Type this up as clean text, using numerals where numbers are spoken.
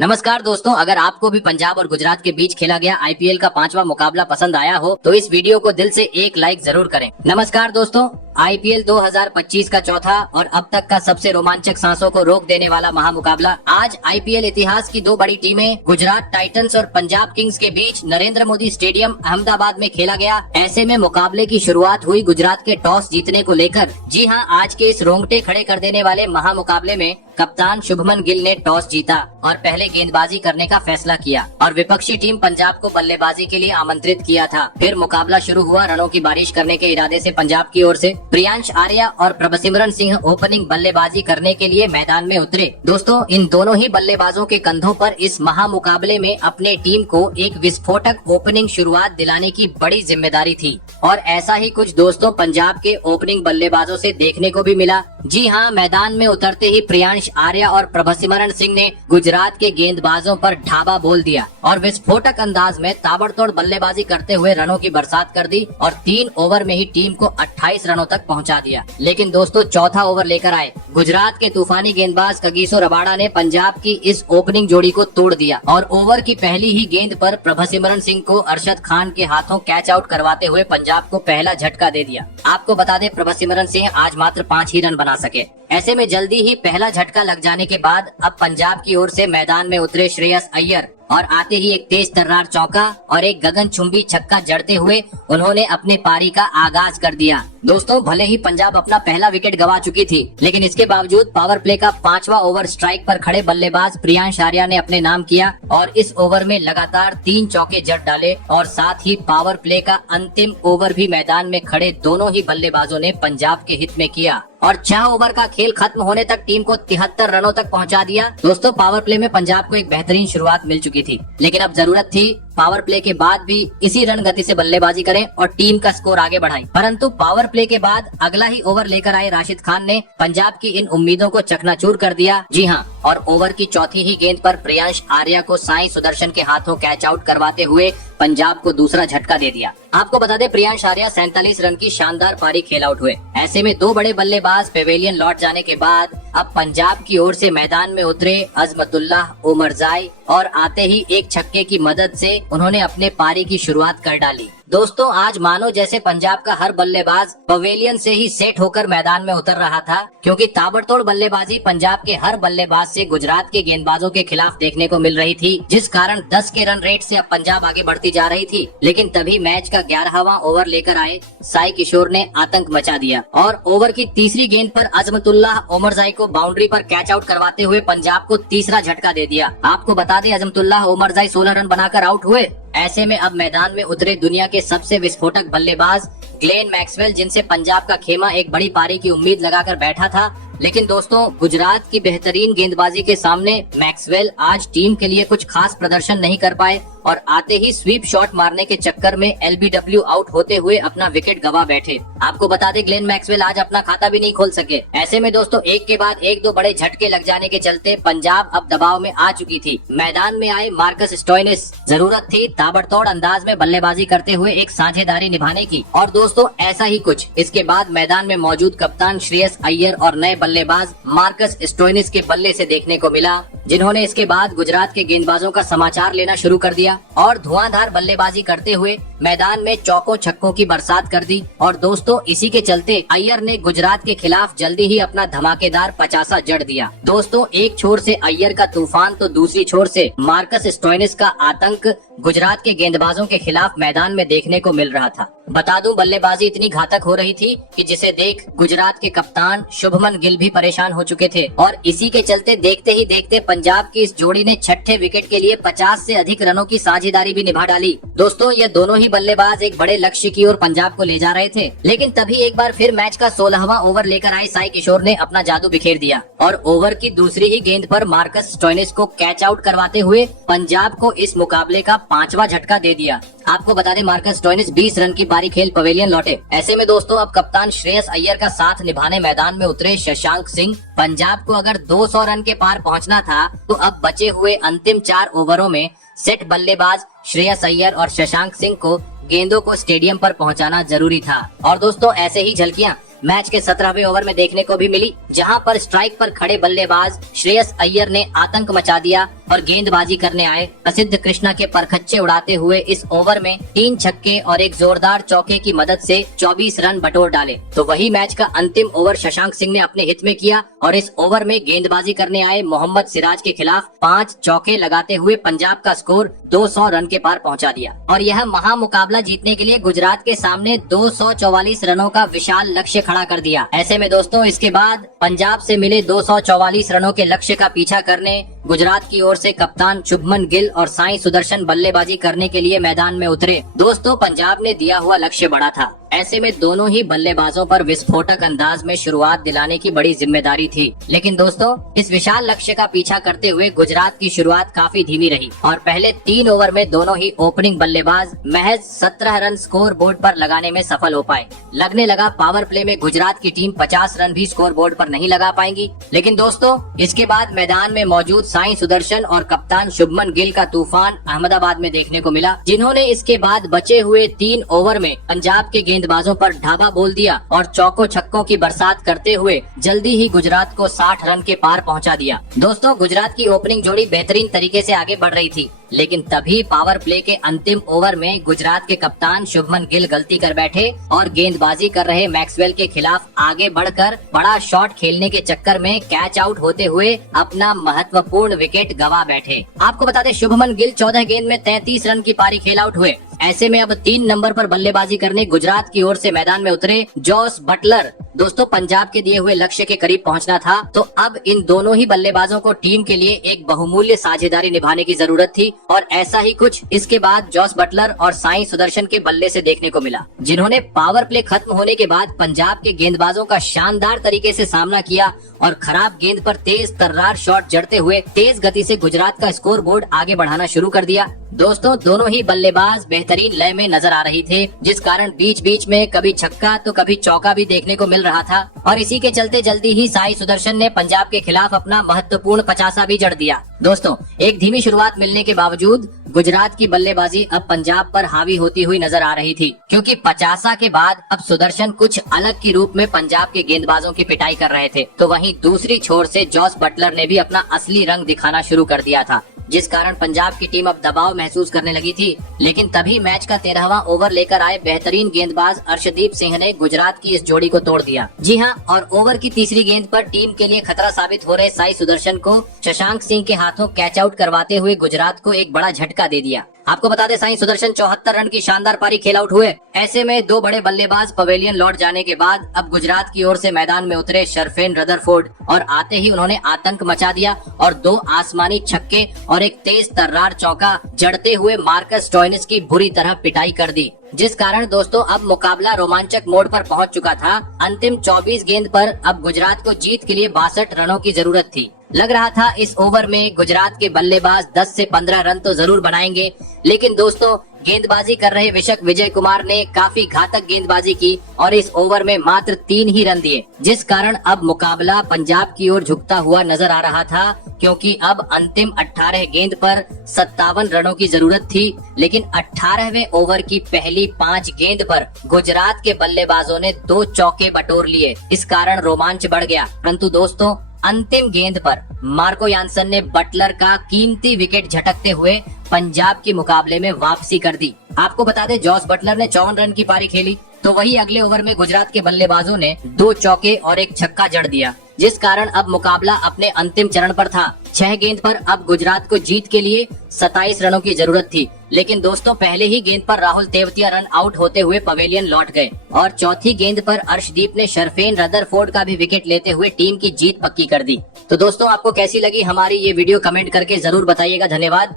नमस्कार दोस्तों, अगर आपको भी पंजाब और गुजरात के बीच खेला गया आईपीएल का 5वां मुकाबला पसंद आया हो तो इस वीडियो को दिल से एक लाइक जरूर करें। नमस्कार दोस्तों, आईपीएल 2025 का चौथा और अब तक का सबसे रोमांचक सांसों को रोक देने वाला महामुकाबला आज आईपीएल इतिहास की दो बड़ी टीमें गुजरात टाइटंस और पंजाब किंग्स के बीच नरेंद्र मोदी स्टेडियम अहमदाबाद में खेला गया। ऐसे में मुकाबले की शुरुआत हुई गुजरात के टॉस जीतने को लेकर। जी हां, आज के इस रोंगटे खड़े कर देने वाले महामुकाबले में कप्तान शुभमन गिल ने टॉस जीता और पहले गेंदबाजी करने का फैसला किया और विपक्षी टीम पंजाब को बल्लेबाजी के लिए आमंत्रित किया था। फिर मुकाबला शुरू हुआ। रनों की बारिश करने के इरादे से पंजाब की ओर से प्रियांश आर्या और प्रभसिमरन सिंह ओपनिंग बल्लेबाजी करने के लिए मैदान में उतरे। दोस्तों, इन दोनों ही बल्लेबाजों के कंधों पर इस महामुकाबले में अपने टीम को एक विस्फोटक ओपनिंग शुरुआत दिलाने की बड़ी जिम्मेदारी थी और ऐसा ही कुछ दोस्तों पंजाब के ओपनिंग बल्लेबाजों से देखने को भी मिला। जी हाँ, मैदान में उतरते ही प्रियांश आर्या और प्रभसिमरन सिंह ने गुजरात के गेंदबाजों पर ढाबा बोल दिया और विस्फोटक अंदाज में ताबड़तोड़ बल्लेबाजी करते हुए रनों की बरसात कर दी और 3 ओवर में ही टीम को 28 रनों तक पहुंचा दिया। लेकिन दोस्तों, चौथा ओवर लेकर आए गुजरात के तूफानी गेंदबाज कगिसो रबाडा ने पंजाब की इस ओपनिंग जोड़ी को तोड़ दिया और ओवर की पहली ही गेंद पर प्रभसिमरन सिंह को अरशद खान के हाथों कैच आउट करवाते हुए पंजाब को पहला झटका दे दिया। आपको बता दें, प्रभसिमरन सिंह आज मात्र 5 ही रन बना सके। ऐसे में जल्दी ही पहला झटका लग जाने के बाद अब पंजाब की ओर से मैदान में उतरे श्रेयस अय्यर और आते ही एक तेज तर्रार चौका और एक गगनचुंबी छक्का जड़ते हुए उन्होंने अपने पारी का आगाज कर दिया। दोस्तों, भले ही पंजाब अपना पहला विकेट गंवा चुकी थी, लेकिन इसके बावजूद पावर प्ले का 5वां ओवर स्ट्राइक पर खड़े बल्लेबाज प्रियांश आर्या ने अपने नाम किया और इस ओवर में लगातार 3 चौके जड़ डाले और साथ ही पावर प्ले का अंतिम ओवर भी मैदान में खड़े दोनों ही बल्लेबाजों ने पंजाब के हित में किया और 6 ओवर का खेल खत्म होने तक टीम को 73 रनों तक पहुंचा दिया। दोस्तों, पावर प्ले में पंजाब को एक बेहतरीन शुरुआत मिल चुकी थी, लेकिन अब जरूरत थी पावर प्ले के बाद भी इसी रन गति से बल्लेबाजी करें और टीम का स्कोर आगे बढ़ाएं। परंतु पावर प्ले के बाद अगला ही ओवर लेकर आए राशिद खान ने पंजाब की इन उम्मीदों को चकनाचूर कर दिया। जी हां, और ओवर की चौथी ही गेंद पर प्रियांश आर्या को साई सुदर्शन के हाथों कैच आउट करवाते हुए पंजाब को दूसरा झटका दे दिया। आपको बता दें, प्रियांश आर्या 47 रन की शानदार पारी खेल आउट हुए। ऐसे में 2 बड़े बल्लेबाज पेवेलियन लौट जाने के बाद अब पंजाब की ओर से मैदान में उतरे अजमतुल्लाह उमरजाई और आते ही एक छक्के की मदद से उन्होंने अपने पारी की शुरुआत कर डाली। दोस्तों, आज मानो जैसे पंजाब का हर बल्लेबाज पवेलियन से ही सेट होकर मैदान में उतर रहा था, क्योंकि ताबड़तोड़ बल्लेबाजी पंजाब के हर बल्लेबाज से गुजरात के गेंदबाजों के खिलाफ देखने को मिल रही थी, जिस कारण 10 के रन रेट से अब पंजाब आगे बढ़ती जा रही थी। लेकिन तभी मैच का 11वां ओवर लेकर आए साई किशोर ने आतंक मचा दिया और ओवर की तीसरी गेंद पर अजमतुल्लाह उमरजाई को बाउंड्री पर कैच आउट करवाते हुए पंजाब को तीसरा झटका दे दिया। आपको बता दें, अजमतुल्लाह उमरजाई 16 रन बनाकर आउट हुए। ऐसे में अब मैदान में उतरे दुनिया के सबसे विस्फोटक बल्लेबाज ग्लेन मैक्सवेल, जिनसे पंजाब का खेमा एक बड़ी पारी की उम्मीद लगाकर बैठा था। लेकिन दोस्तों, गुजरात की बेहतरीन गेंदबाजी के सामने मैक्सवेल आज टीम के लिए कुछ खास प्रदर्शन नहीं कर पाए और आते ही स्वीप शॉट मारने के चक्कर में एलबीडब्ल्यू आउट होते हुए अपना विकेट गंवा बैठे। आपको बता दें, ग्लेन मैक्सवेल आज अपना खाता भी नहीं खोल सके। ऐसे में दोस्तों, एक के बाद एक 2 बड़े झटके लग जाने के चलते पंजाब अब दबाव में आ चुकी थी। मैदान में आए मार्कस स्टोइनिस, जरूरत थी ताबड़तोड़ अंदाज में बल्लेबाजी करते हुए एक साझेदारी निभाने की और दोस्तों ऐसा ही कुछ इसके बाद मैदान में मौजूद कप्तान श्रेयस अय्यर और नए बल्लेबाज मार्कस स्टोइनिस के बल्ले से देखने को मिला, जिन्होंने इसके बाद गुजरात के गेंदबाजों का समाचार लेना शुरू कर दिया और धुआंधार बल्लेबाजी करते हुए मैदान में चौकों छक्कों की बरसात कर दी। और दोस्तों, इसी के चलते अय्यर ने गुजरात के खिलाफ जल्दी ही अपना धमाकेदार 50 जड़ दिया। दोस्तों, एक छोर से अय्यर का तूफान तो दूसरी छोर से मार्कस स्टोइनिस का आतंक गुजरात के गेंदबाजों के खिलाफ मैदान में देखने को मिल रहा था। बता दूं, बल्लेबाजी इतनी घातक हो रही थी कि जिसे देख गुजरात के कप्तान शुभमन गिल भी परेशान हो चुके थे और इसी के चलते देखते ही देखते पंजाब की इस जोड़ी ने 6ठे विकेट के लिए 50 से अधिक रनों की साझेदारी भी निभा डाली। दोस्तों, ये दोनों ही बल्लेबाज एक बड़े लक्ष्य की ओर पंजाब को ले जा रहे थे, लेकिन तभी एक बार फिर मैच का 16वां ओवर लेकर आए साई किशोर ने अपना जादू बिखेर दिया और ओवर की दूसरी ही गेंद पर मार्कस स्टोइनिस को कैच आउट करवाते हुए पंजाब को इस मुकाबले का 5वां झटका दे दिया। आपको बता दें, मार्कस स्टोइनिस 20 रन की पारी खेल पवेलियन लौटे। ऐसे में दोस्तों, अब कप्तान श्रेयस अय्यर का साथ निभाने मैदान में उतरे शशांक सिंह। पंजाब को अगर 200 रन के पार पहुंचना था तो अब बचे हुए अंतिम 4 ओवरों में सेट बल्लेबाज श्रेयस अय्यर और शशांक सिंह को गेंदों को स्टेडियम पर पहुंचाना जरूरी था। और दोस्तों, ऐसे ही झलकियां मैच के 17वें ओवर में देखने को भी मिली, जहां पर स्ट्राइक पर खड़े बल्लेबाज श्रेयस अय्यर ने आतंक मचा दिया और गेंदबाजी करने आए प्रसिद्ध कृष्णा के परखच्चे उड़ाते हुए इस ओवर में 3 छक्के और एक जोरदार चौके की मदद से 24 रन बटोर डाले। तो वही मैच का अंतिम ओवर शशांक सिंह ने अपने हित में किया और इस ओवर में गेंदबाजी करने आए मोहम्मद सिराज के खिलाफ 5 चौके लगाते हुए पंजाब का स्कोर 200 रन के पार पहुंचा दिया और यह महामुकाबला जीतने के लिए गुजरात के सामने 244 रनों का विशाल लक्ष्य खड़ा कर दिया। ऐसे में दोस्तों इसके बाद पंजाब से मिले 244 रनों के लक्ष्य का पीछा करने गुजरात की ओर से कप्तान शुभमन गिल और साई सुदर्शन बल्लेबाजी करने के लिए मैदान में उतरे। दोस्तों पंजाब ने दिया हुआ लक्ष्य बड़ा था, ऐसे में दोनों ही बल्लेबाजों पर विस्फोटक अंदाज में शुरुआत दिलाने की बड़ी जिम्मेदारी थी। लेकिन दोस्तों इस विशाल लक्ष्य का पीछा करते हुए गुजरात की शुरुआत काफी धीमी रही और पहले 3 ओवर में दोनों ही ओपनिंग बल्लेबाज महज 17 रन स्कोर बोर्ड पर लगाने में सफल हो पाए। लगने लगा पावर प्ले में गुजरात की टीम 50 रन भी स्कोर बोर्ड पर नहीं लगा पाएंगी। लेकिन दोस्तों इसके बाद मैदान में मौजूद साई सुदर्शन और कप्तान शुभमन गिल का तूफान अहमदाबाद में देखने को मिला, जिन्होंने इसके बाद बचे हुए 3 ओवर में पंजाब के गेंदबाजों पर ढाबा बोल दिया और चौकों छक्कों की बरसात करते हुए जल्दी ही गुजरात को 60 रन के पार पहुंचा दिया। दोस्तों गुजरात की ओपनिंग जोड़ी बेहतरीन तरीके से आगे बढ़ रही थी, लेकिन तभी पावर प्ले के अंतिम ओवर में गुजरात के कप्तान शुभमन गिल गलती कर बैठे और गेंदबाजी कर रहे मैक्सवेल के खिलाफ आगे बढ़कर बड़ा शॉट खेलने के चक्कर में कैच आउट होते हुए अपना महत्वपूर्ण विकेट गंवा बैठे। आपको बता दें शुभमन गिल 14 गेंद में 33 रन की पारी खेल आउट हुए। ऐसे में अब 3 नंबर पर बल्लेबाजी करने गुजरात की ओर से मैदान में उतरे जॉस बटलर। दोस्तों पंजाब के दिए हुए लक्ष्य के करीब पहुंचना था, तो अब इन दोनों ही बल्लेबाजों को टीम के लिए एक बहुमूल्य साझेदारी निभाने की जरूरत थी और ऐसा ही कुछ इसके बाद जॉस बटलर और साई सुदर्शन के बल्ले से देखने को मिला, जिन्होंने पावर प्ले खत्म होने के बाद पंजाब के गेंदबाजों का शानदार तरीके से सामना किया और खराब गेंद पर तेज तर्रार शॉट जड़ते हुए तेज गति से गुजरात का स्कोर बोर्ड आगे बढ़ाना शुरू कर दिया। दोस्तों दोनों ही बल्लेबाज बेहतरीन लय में नजर आ रही थे, जिस कारण बीच बीच में कभी छक्का तो कभी चौका भी देखने को मिल रहा था और इसी के चलते जल्दी ही साई सुदर्शन ने पंजाब के खिलाफ अपना महत्वपूर्ण 50 भी जड़ दिया। दोस्तों एक धीमी शुरुआत मिलने के बावजूद गुजरात की बल्लेबाजी अब पंजाब पर हावी होती हुई नजर आ रही थी, क्योंकि 50 के बाद अब सुदर्शन कुछ अलग के रूप में पंजाब के गेंदबाजों की पिटाई कर रहे थे, तो वहीं दूसरी छोर से जॉस बटलर ने भी अपना असली रंग दिखाना शुरू कर दिया था, जिस कारण पंजाब की टीम अब दबाव महसूस करने लगी थी। लेकिन तभी मैच का 13वां ओवर लेकर आए बेहतरीन गेंदबाज अर्शदीप सिंह ने गुजरात की इस जोड़ी को तोड़ दिया। जी हां, और ओवर की तीसरी गेंद पर टीम के लिए खतरा साबित हो रहे साई सुदर्शन को शशांक सिंह के हाथों कैच आउट करवाते हुए गुजरात को एक बड़ा झटका दे दिया। आपको बता दें साई सुदर्शन 74 रन की शानदार पारी खेल आउट हुए। ऐसे में 2 बड़े बल्लेबाज पवेलियन लौट जाने के बाद अब गुजरात की ओर से मैदान में उतरे शर्फेन रदरफोर्ड और आते ही उन्होंने आतंक मचा दिया और 2 आसमानी छक्के और एक तेज तर्रार चौका जड़ते हुए मार्कस स्टोइनिस की बुरी तरह पिटाई कर दी, जिस कारण दोस्तों अब मुकाबला रोमांचक मोड़ पर पहुंच चुका था। अंतिम 24 गेंद पर अब गुजरात को जीत के लिए 62 रनों की जरूरत थी। लग रहा था इस ओवर में गुजरात के बल्लेबाज 10 से 15 रन तो जरूर बनाएंगे, लेकिन दोस्तों गेंदबाजी कर रहे विशक विजय कुमार ने काफी घातक गेंदबाजी की और इस ओवर में मात्र 3 ही रन दिए, जिस कारण अब मुकाबला पंजाब की ओर झुकता हुआ नजर आ रहा था, क्योंकि अब अंतिम 18 गेंद पर 57 रनों की जरूरत थी। लेकिन 18वें ओवर की पहली 5 गेंद पर गुजरात के बल्लेबाजों ने 2 चौके बटोर लिए, इस कारण रोमांच बढ़ गया। परंतु दोस्तों अंतिम गेंद पर मार्को यानसन ने बटलर का कीमती विकेट झटकते हुए पंजाब के मुकाबले में वापसी कर दी। आपको बता दें जॉस बटलर ने 54 रन की पारी खेली, तो वही अगले ओवर में गुजरात के बल्लेबाजों ने 2 चौके और एक छक्का जड़ दिया, जिस कारण अब मुकाबला अपने अंतिम चरण पर था। 6 गेंद पर अब गुजरात को जीत के लिए 27 रनों की जरूरत थी, लेकिन दोस्तों पहले ही गेंद पर राहुल तेवतिया रन आउट होते हुए पवेलियन लौट गए और चौथी गेंद पर अर्शदीप ने शर्फेन रदरफोर्ड का भी विकेट लेते हुए टीम की जीत पक्की कर दी। तो दोस्तों आपको कैसी लगी हमारी ये वीडियो कमेंट करके जरूर बताइएगा। धन्यवाद।